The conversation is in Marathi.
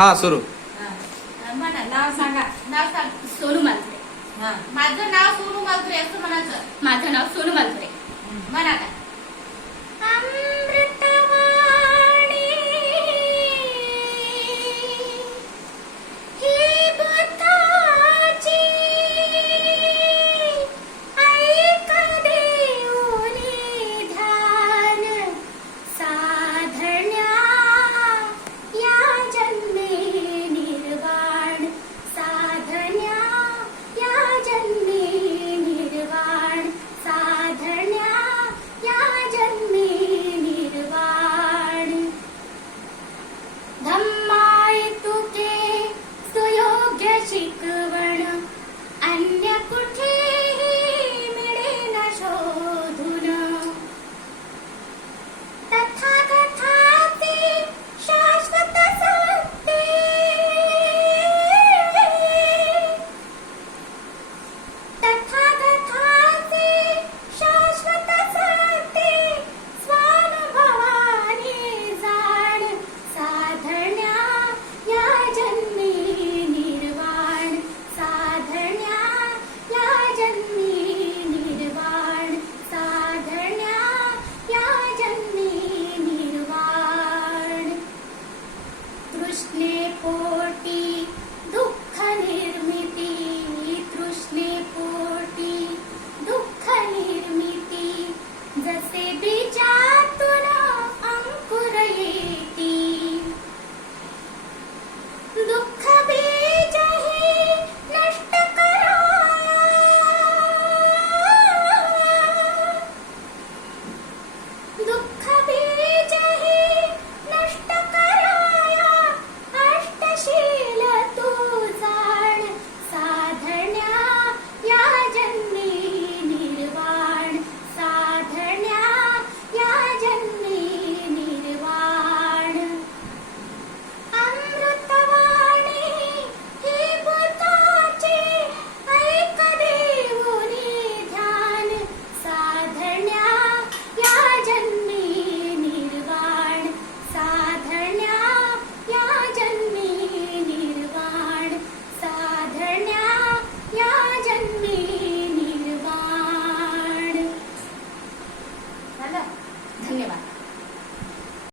हा सुरू. म्हणा नाव सांगा. नाव सांग. सोनू मालपुरे हा. माझं नाव सोनू मालपुरे असं म्हणायचं. माझं नाव सोनू मालपुरे म्हणा का आंबा